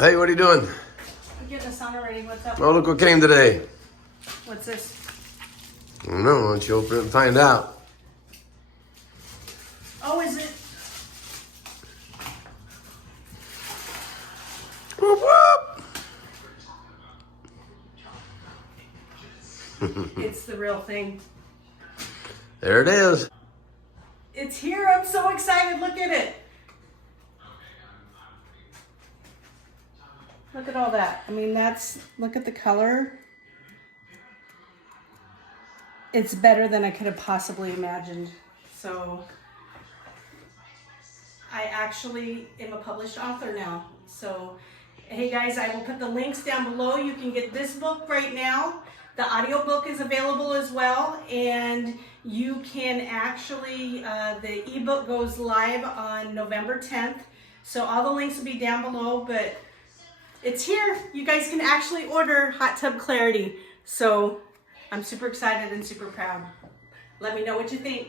Hey, what are you doing? I'm getting the sauna ready. What's up? Oh, look what came today. What's this? I don't know. Why don't you open it and find out? Oh, is it? Whoop, whoop. It's the real thing. There it is. It's here. I'm so excited. Look at it. Look at all that. I mean, look at the color. It's better than I could have possibly imagined. So I actually am a published author now. So, hey guys, I will put the links down below. You can get this book right now. The audiobook is available as well. And you can actually, the ebook goes live on November 10th. So all the links will be down below, but it's here. You guys can actually order Hot Tub Clarity. So I'm super excited and super proud. Let me know what you think.